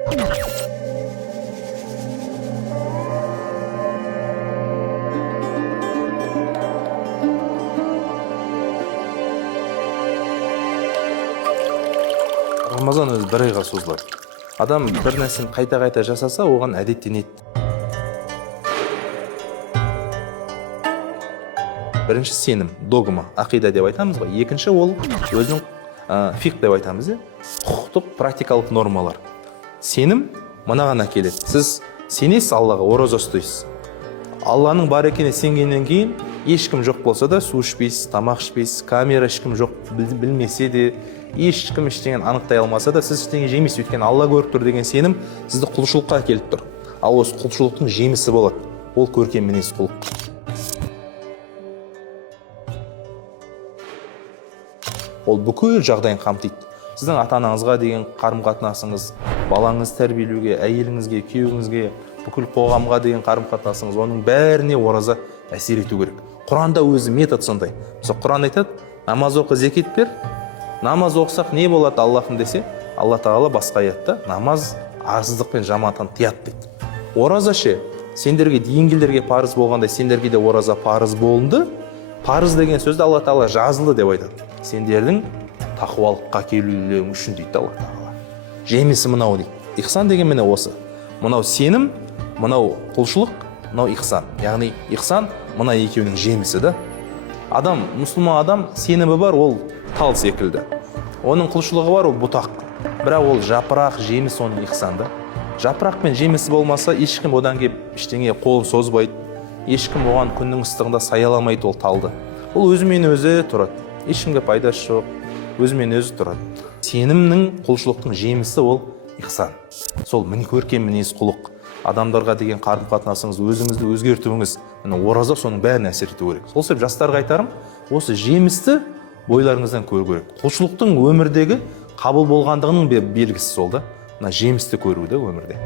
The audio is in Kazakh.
Рамазан өзі бір айға созылады. Адам бір нәрсені қайта-қайта жасаса, оған әдеттенеді. Бірінші сенім, догма, ақида деп айтамыз ғой. Екінші ол өзінің фиқ деп айтамыз, құқықтық практикалық нормалар. Сенім мынаған әкеледі. Сіз сенесіз Аллаға, ораза ұстайсыз. Алланың бар екеніне сенгеннен кейін ешкім жоқ болса да су ішпейсіз, тамақ ішпейсіз, камера ешкім жоқ білмесе де, ешкім ештеңені анықтай алмаса да сіз ештеңе жемейсіз, өйткені Алла көріп тұр деген сенім сізді құлшылыққа әкеліп тұр. Ал осы құлшылықтың жемісі болады. Ол көркем мінез құлық. Ол бүкіл жағдайын қамтиды. Сіздің ата-анаңызға деген қарым-қатынасыңыз, балаңыз тәрбиелеуге, әйеліңізге, күйеуіңізге, бүкіл қоғамға деген қарым-қатынасыңыз, оның бәріне ораза әсер ету керек. Құранда өзі метод сондай. Мысалы, Құран айтады, намаз оқы, зекет бер. Намаз оқысақ не болады Аллахым десе, Алла Тағала басқа аятта намаз арсыздық пен жаманаттан тыяды дейді. Ораза ше, сендерге дейінгілерге парыз болғандай, сендерге де ораза парыз болынды. Парыз деген сөзді Алла Тағала жазылды деп айтады. Сендердің тақуалыққа келулерің үшін дейді Алла Тағала. Жемісі мынау дейді. Ихсан деген міне осы. Мынау сенім, мынау құлшылық, мынау ихсан. Яғни ихсан мына екеуінің жемісі да. Адам, мұсылман адам сенімі бар, ол тал секілді. Оның құлшылығы бар, ол бұтақ. Бірақ ол жапырақ, жеміс оның ихсанда. Жапырақ пен жемісі болмаса, ешкім одан кеп ештеңе қолын созбайды. Ешкім оған күннің ыстығында саяламайды ол талды. Ол өзімен өзі тұрады. Ешкімге пайдасы жоқ, өзімен өзі тұрады. Сенімнің, құлшылықтың жемісі ол ихсан. Сол міне көркем мінез құлық. Адамдарға деген қарым-қатынасыңыз, өзіңізді өзгертуіңіз, ораза соның бәрін әсер ету керек. Сол себеп жастарға айтарым, осы жемісті бойларыңыздан көру керек. Құлшылықтың өмірдегі қабыл болғандығының белгісі сол да, жемісті көруді өмірде.